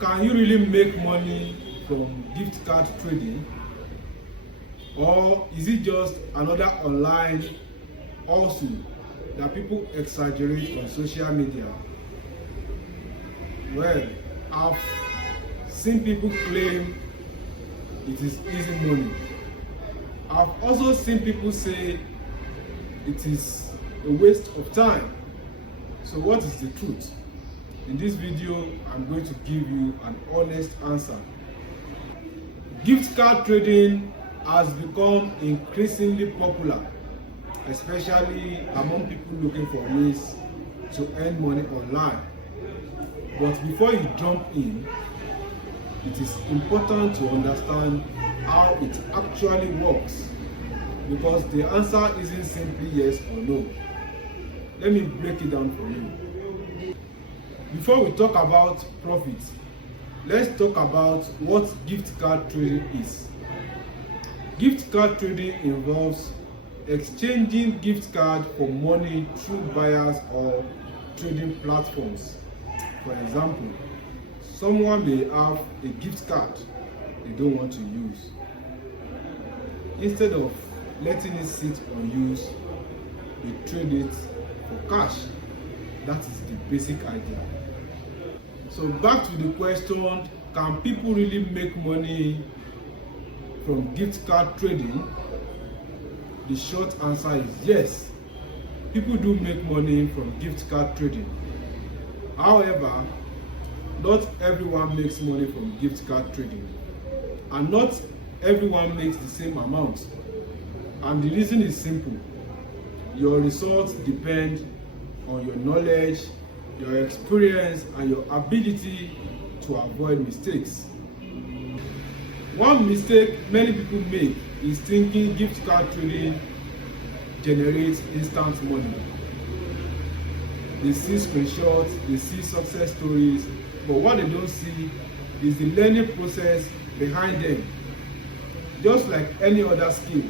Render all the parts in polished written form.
Can you really make money from gift card trading? Or is it just another online hustle that people exaggerate on social media? Well, I've seen people claim it is easy money. I've also seen people say it is a waste of time. So what is the truth? In this video, I'm going to give you an honest answer. Gift card trading has become increasingly popular, especially among people looking for ways to earn money online. But before you jump in, it is important to understand how it actually works, because the answer isn't simply yes or no. Let me break it down for you. Before we talk about profits, let's talk about what gift card trading is. Gift card trading involves exchanging gift cards for money through buyers or trading platforms. For example, someone may have a gift card they don't want to use. Instead of letting it sit unused, they trade it for cash. That is the basic idea. So back to the question, can people really make money from gift card trading? The short answer is yes. People do make money from gift card trading. However, not everyone makes money from gift card trading, and not everyone makes the same amount. And the reason is simple. Your results depend on your knowledge, your experience, and your ability to avoid mistakes. One mistake many people make is thinking gift card trading generates instant money. They see screenshots, they see success stories, but what they don't see is the learning process behind them. Just like any other skill,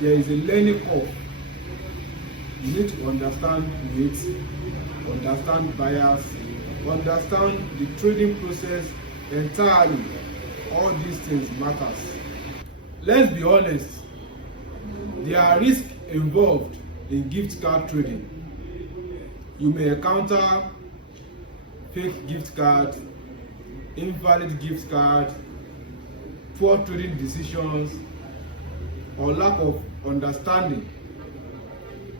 there is a learning curve. You need to understand rates, understand buyers, understand the trading process entirely. All these things matters. Let's be honest, there are risks involved in gift card trading. You may encounter fake gift cards, invalid gift cards, poor trading decisions, or lack of understanding.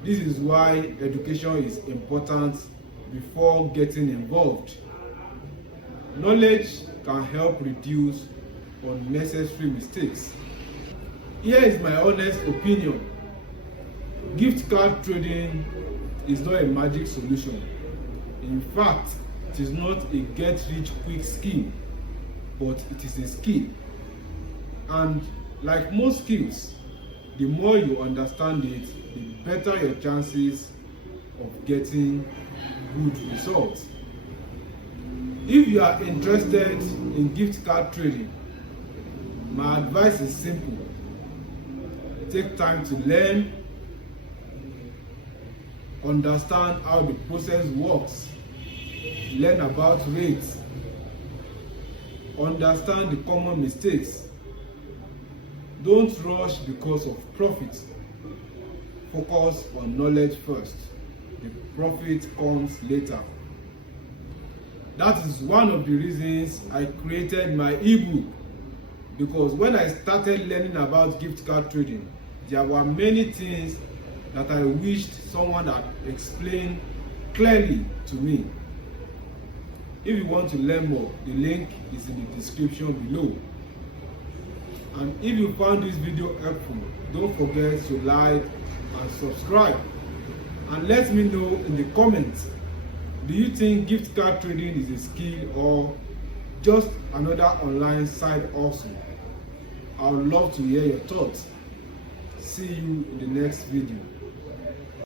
This is why education is important before getting involved. Knowledge can help reduce unnecessary mistakes. Here is my honest opinion. Gift card trading is not a magic solution. In fact, it is not a get-rich-quick scheme, but it is a skill. And like most skills, the more you understand it, the better your chances of getting good results. If you are interested in gift card trading, my advice is simple. Take time to learn, understand how the process works, learn about rates, understand the common mistakes. Don't rush because of profit. Focus on knowledge first. The profit comes later. That is one of the reasons I created my ebook, because when I started learning about gift card trading, there were many things that I wished someone had explained clearly to me. If you want to learn more, the link is in the description below. And if you found this video helpful, don't forget to like and subscribe. And let me know in the comments, do you think gift card trading is a skill or just another online side hustle? I would love to hear your thoughts. See you in the next video.